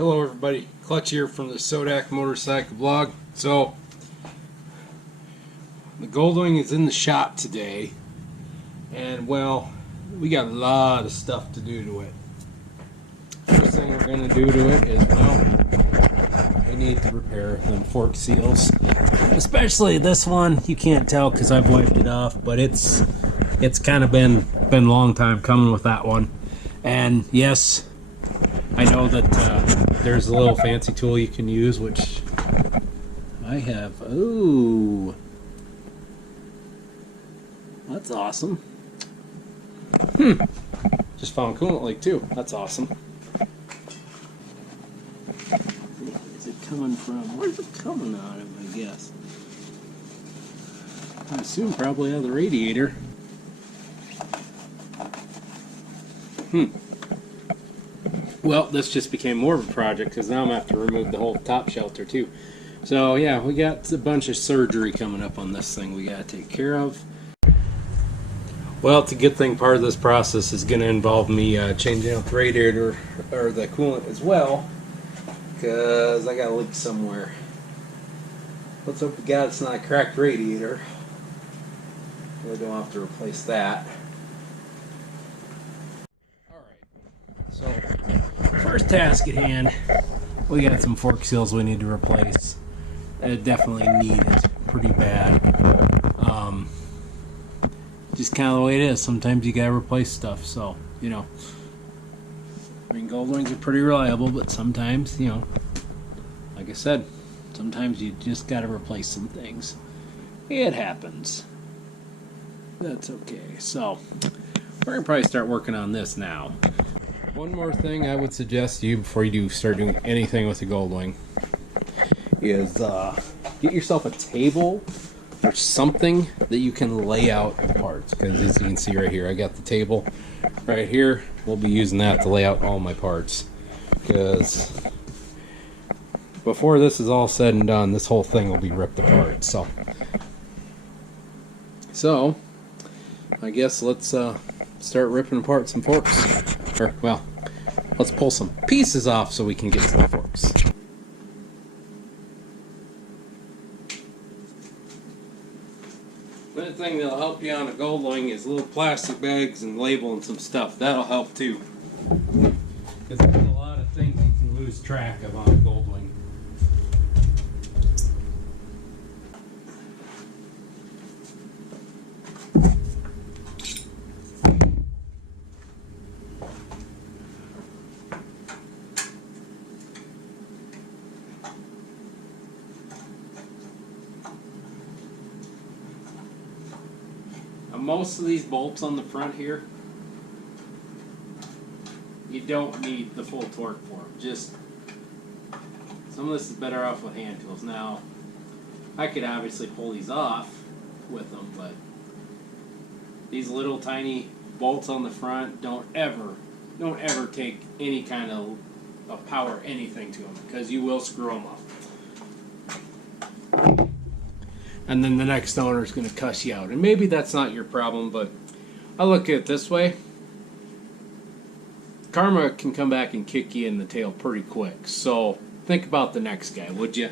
Hello everybody, Clutch here from the Sodak motorcycle blog. So, the Goldwing is in the shop today, and well, we got a lot of stuff to do to it. First thing we're going to do to it is, well, we need to repair them fork seals. Especially this one, you can't tell because I've wiped it off, but it's kind of been a long time coming with that one. And yes, I know that there's a little fancy tool you can use, which I have. Ooh, that's awesome. Just found Coolant Lake too. That's awesome. Is it coming from? Where's it coming out of? I guess. I assume probably out of the radiator. Well, this just became more of a project because now I'm going to have to remove the whole top shelter too. So yeah, we got a bunch of surgery coming up on this thing we got to take care of. Well, it's a good thing part of this process is going to involve me changing out the radiator or the coolant as well, because I got a leak somewhere. Let's hope to God it's not a cracked radiator. We don't have to replace that. So, first task at hand, we got some fork seals we need to replace. That definitely need it pretty bad. Just kind of the way it is. Sometimes you gotta replace stuff, so, you know. I mean, Goldwings are pretty reliable, but sometimes, you know, like I said, sometimes you just gotta replace some things. It happens. That's okay. So, we're gonna probably start working on this now. One more thing I would suggest to you before you do start doing anything with the Goldwing is get yourself a table or something that you can lay out the parts, because as you can see right here, I got the table right here. We'll be using that to lay out all my parts, because before this is all said and done, this whole thing will be ripped apart. So I guess let's start ripping apart some forks. Or, well, let's pull some pieces off so we can get to the forks. Another thing that'll help you on a Goldwing is little plastic bags and labeling some stuff. That'll help too, because there's a lot of things you can lose track of on a Goldwing. Most of these bolts on the front here, you don't need the full torque for them. Just some of this is better off with hand tools. Now, I could obviously pull these off with them, but these little tiny bolts on the front, don't ever take any kind of power anything to them, because you will screw them up. And then the next owner is going to cuss you out. And maybe that's not your problem, but I look at it this way. Karma can come back and kick you in the tail pretty quick. So think about the next guy, would you?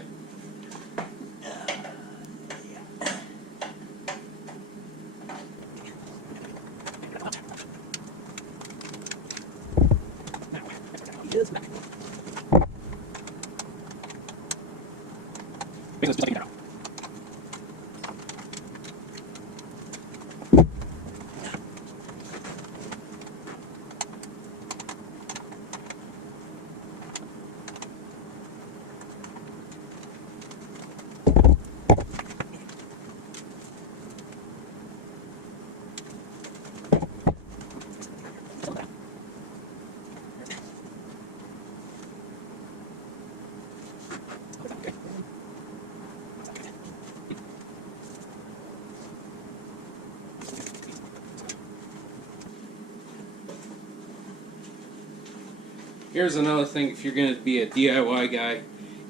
Here's another thing: if you're going to be a DIY guy,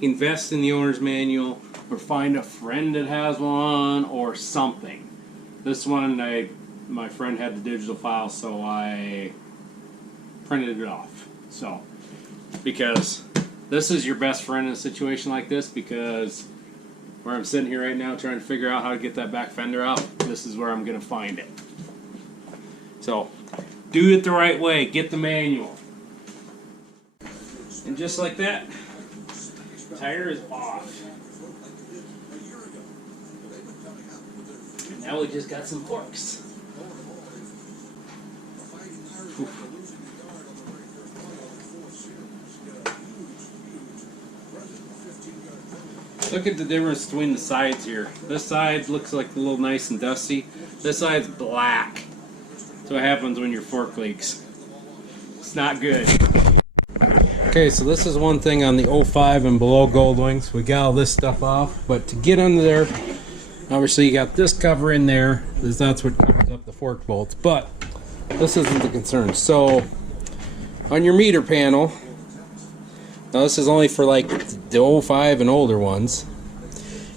invest in the owner's manual, or find a friend that has one or something. This one, my friend had the digital file, so I printed it off. So, because This is your best friend in a situation like this, because where I'm sitting here right now trying to figure out how to get that back fender out, this is where I'm going to find it. So, do it the right way. Get the manual. And just like that, tire is off. And now we just got some forks. Oof. Look at the difference between the sides here. This side looks like a little nice and dusty. This side's black. That's what happens when your fork leaks. It's not good. Okay, so this is one thing on the 05 and below Goldwings. We got all this stuff off, but to get under there, obviously you got this cover in there, because that's what covers up the fork bolts, but this isn't the concern. So, on your meter panel, now this is only for like the 05 and older ones,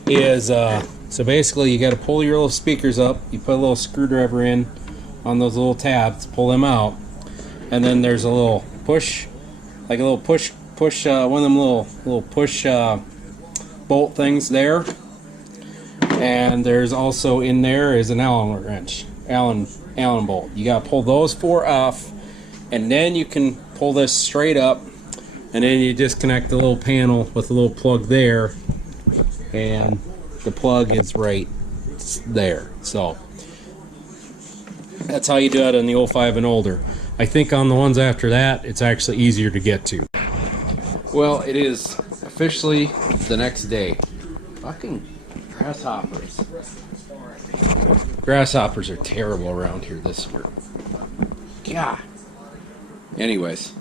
is so basically you got to pull your little speakers up, you put a little screwdriver in on those little tabs, pull them out, and then there's a little push, like a little push one of them little push bolt things there, and there's also in there is an Allen wrench, Allen bolt. You got to pull those four off, and then you can pull this straight up. And then you disconnect the little panel with a little plug there, and the plug is right there. So that's how you do it on the 05 and older. I think on the ones after that, it's actually easier to get to. Well, it is officially the next day. Fucking grasshoppers. Grasshoppers are terrible around here this year. God. Anyways,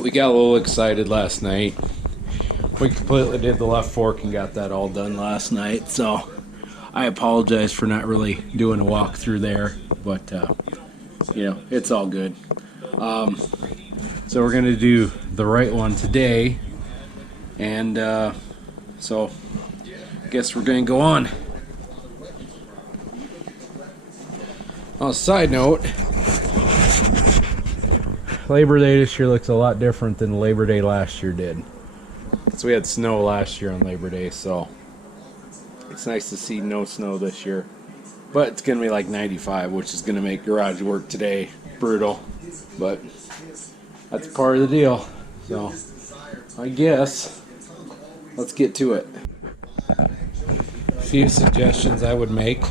we got a little excited last night. We completely did the left fork and got that all done last night, so I apologize for not really doing a walkthrough there, but you know, it's all good. So we're going to do the right one today, and so I guess we're going to go on. On a side note, Labor Day this year looks a lot different than Labor Day last year did. So we had snow last year on Labor Day, so it's nice to see no snow this year. But it's going to be like 95, which is going to make garage work today brutal. But that's part of the deal. So I guess let's get to it. A few suggestions I would make.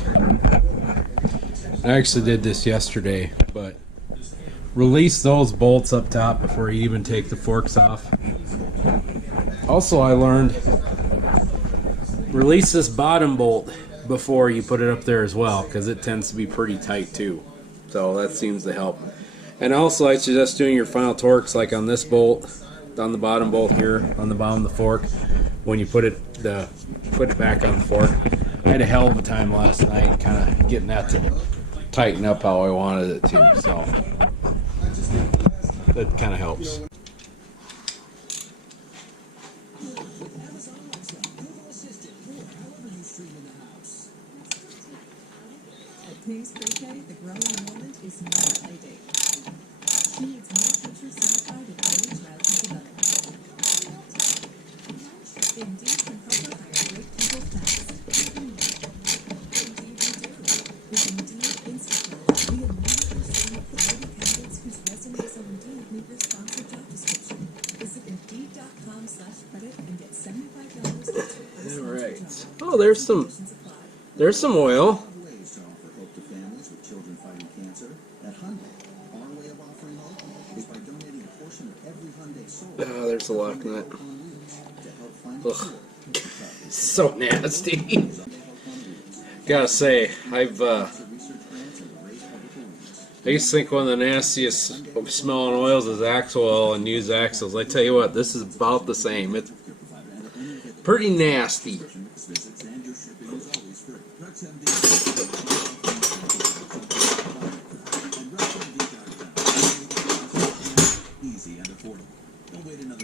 I actually did this yesterday, but release those bolts up top before you even take the forks off. Also, I learned, release this bottom bolt before you put it up there as well, because it tends to be pretty tight too. So that seems to help. And also, I suggest doing your final torques like on this bolt, on the bottom bolt here, on the bottom of the fork, when you put it back on the fork. I had a hell of a time last night kind of getting that to tighten up how I wanted it to, so that kind of helps. At Ping's birthday, the growing moment is not a play date. She needs more teachers certified in early childhood development. Indeed can help her hire great people fast. Indeed we do. With Indeed Instacart, we immediately screen quality candidates whose resumes on Indeed meet your sponsored job description. Visit Indeed.com/credit and get $75 off your All right. Oh, there's some oil. Oh, there's a lock nut. Ugh. So nasty. Gotta say, I used to think one of the nastiest smelling oils is Axe oil and used axles. I tell you what, this is about the same. It's pretty nasty.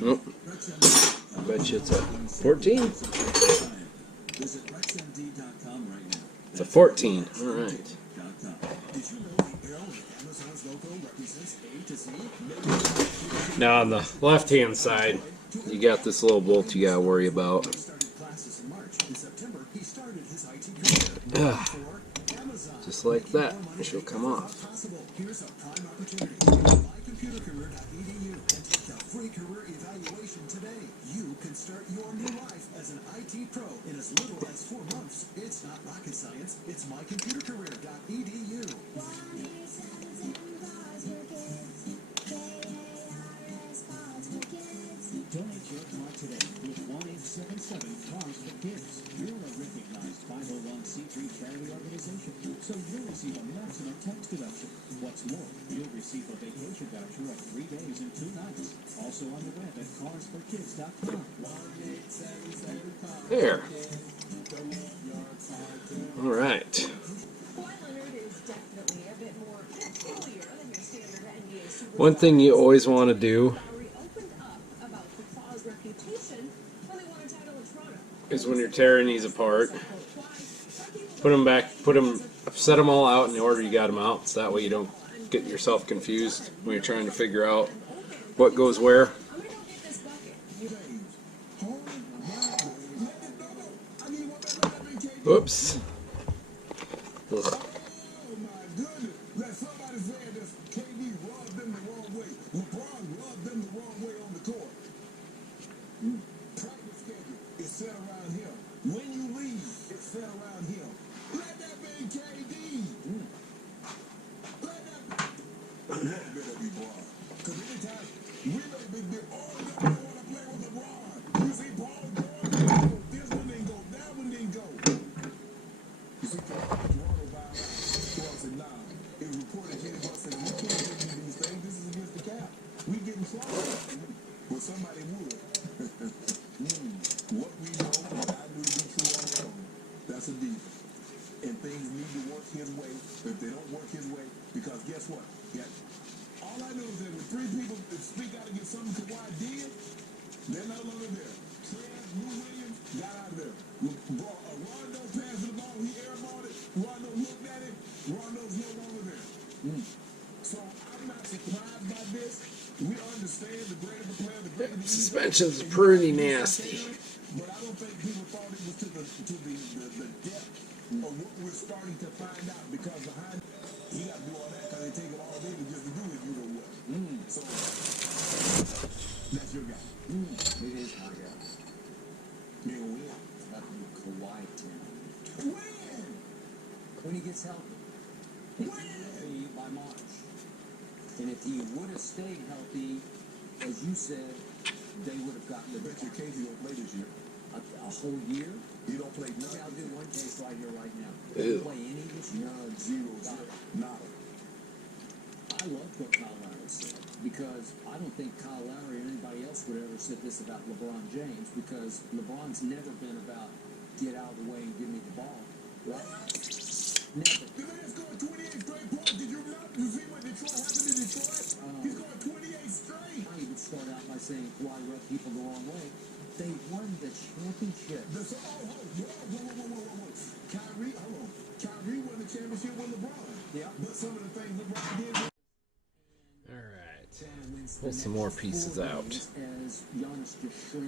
Oh, I bet you it's a 14. Visit RexMD.com right now. It's a 14. All right. Now on the left-hand side, you got this little bolt you gotta worry about. Just like that, and she'll come off. You can start your new life as an IT pro in as little as 4 months. It's not rocket science. It's mycomputercareer.edu. Donate your car today with 1877 Cars for Kids. We're a recognized 501c3 charity organization, so you'll receive a maximum tax deduction. What's more, you'll receive a vacation voucher of 3 days and 2 nights. Also on the web at carsforkids.com. There. All right. One thing you always want to do is when you're tearing these apart, put them back, set them all out in the order you got them out, so that way you don't get yourself confused when you're trying to figure out what goes where. Oops. Ugh. When you leave, it's set around here. Let that be KD. Let that be LeBron. Because anytime we make a big deal, oh, I want to play with LeBron. You see Paul going, this one didn't go, that one didn't go. You see Toronto violence. So I said, nah, it was reported here, but I said, we can't do these things. This is against the cap. We getting slaughtered. Well, somebody would. What we know, what I knew to be true all along, that's a deal. And things need to work his way. If they don't work his way, because guess what? Yeah. All I know is that when 3 people speak out against something Kawhi did, they're no longer there. Trent, Lou Williams got out of there. Rondo passed the ball, he airballed it. Rondo looked at it. Rondo's no longer there. So I'm not surprised by this. We understand the greater the player, the greater the Suspension's pretty nasty. but I don't think people thought it was to the depth of what we're starting to find out, because behind you got to do all that because they take it all day just to do it, you know what. So that's your guy. It is my guy. Man, when? That will be Kawhi town. When he gets healthy. When? By March. And if he would have stayed healthy, as you said, they would have gotten the bet your Casey don't play this year. A whole year? He don't play nothing. I'll do one case right here, right now. He don't play any this year? No, zero. Nada. I love what Kyle Lowry said, because I don't think Kyle Lowry or anybody else would ever say this about LeBron James, because LeBron's never been about get out of the way and give me the ball, right? Never. The man scored 28 straight points. Did you not? You see what Detroit happened to Detroit? He scored 28 straight. I even start out by saying Kawhi rubbed people the wrong way. They won the championship. Whoa. Kyrie, hold on. Kyrie won the championship with LeBron. Yeah. But some of the things LeBron did. Alright. Pull some more pieces out.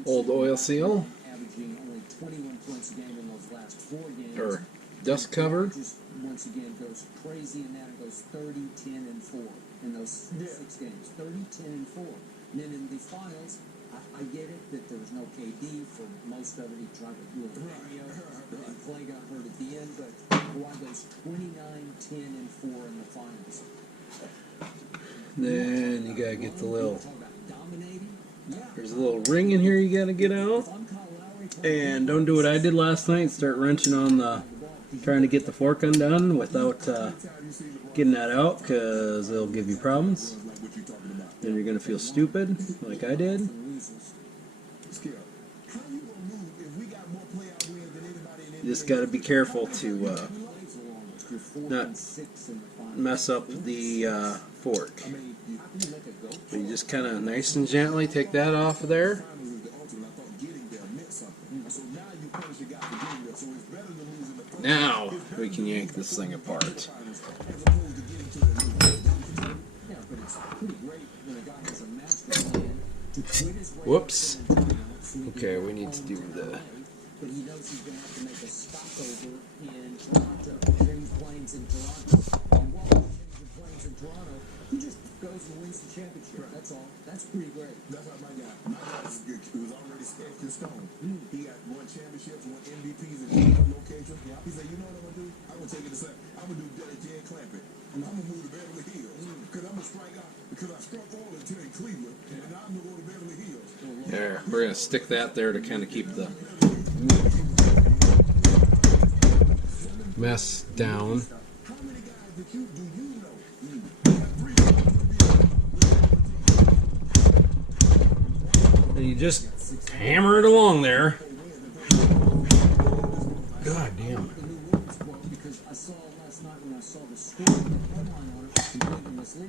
Old oil seal. Averaging only 21 points a game in those last 4 games. Or dust cover. Just once again goes crazy, and then it goes 30, 10, and 4 in those 6 games. 30, 10, and 4. And then in the finals, I get it that there was no KD for most of it. He tried to do a cameo, and Clay got hurt at the end, but Kawhi goes 29, 10, and 4 in the finals. Then you gotta get the little, there's a little ring in here you gotta get out. And don't do what I did last night, start wrenching on the, trying to get the fork undone without getting that out, because it'll give you problems. Then you're gonna feel stupid, like I did. You just gotta be careful to not mess up the fork. But you just kind of nice and gently take that off of there. Now we can yank this thing apart. Whoops. Okay, we need to do the... But he knows he's going to have to make a stopover in Toronto. James Plains in Toronto. And while he's changing planes in Toronto, he just goes and wins the championship. That's all. That's pretty great. That's how my guy is good. He was already sketched in stone. He got won championships, won MVPs in different locations. He said, you know what I'm going to do? I'm going to take it to second. I'm going to do Jan Clampett. I'm going to move to Beverly Hills. Because I'm going to strike out. Because I struck all until in Cleveland. And now I'm going to go to Beverly Hills. There, we're going to stick that there to kind of keep the mess down. How many guys do you know? And you just hammer it along there. God damn.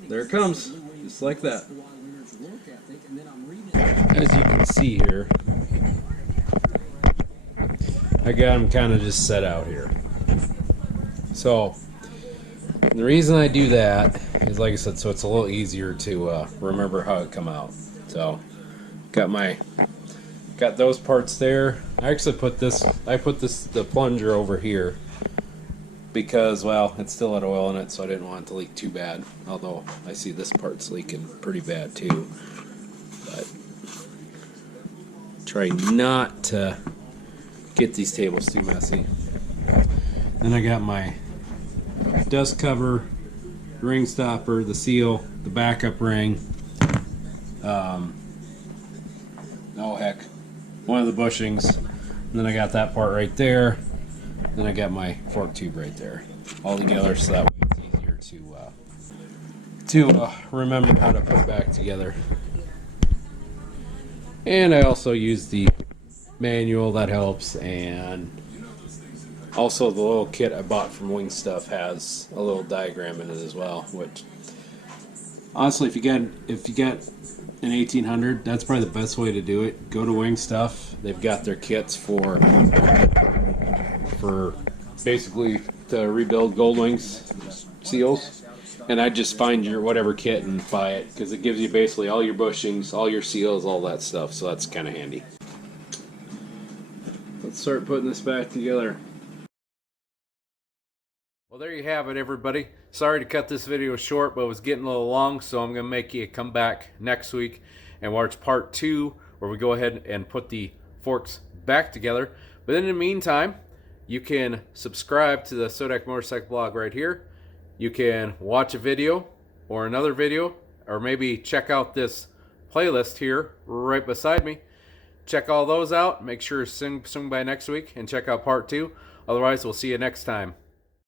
There it comes, just like that. As you can see here, I got them kind of just set out here. So the reason I do that is, like I said, so it's a little easier to remember how it come out. So got those parts there. I actually put the plunger over here because, well, it still had oil in it, so I didn't want it to leak too bad. Although I see this part's leaking pretty bad too. But try not to get these tables too messy. Then I got my dust cover, ring stopper, the seal, the backup ring. Oh heck, one of the bushings. And then I got that part right there. Then I got my fork tube right there, all together, so that way it's easier to remember how to put it back together. And I also use the manual, that helps, and also the little kit I bought from Wing Stuff has a little diagram in it as well. Which honestly, if you got an 1800, that's probably the best way to do it. Go to Wing Stuff. They've got their kits for basically to rebuild Goldwings seals, and I just find your whatever kit and buy it because it gives you basically all your bushings, all your seals, all that stuff. So that's kind of handy. Let's start putting this back together. Well, there you have it, everybody. Sorry to cut this video short, but it was getting a little long, so I'm going to make you come back next week and watch part 2, where we go ahead and put the forks back together. But in the meantime, you can subscribe to the Sodak Motorcycle Blog right here. You can watch a video or another video, or maybe check out this playlist here right beside me. Check all those out. Make sure to swing by next week and check out part 2. Otherwise, we'll see you next time.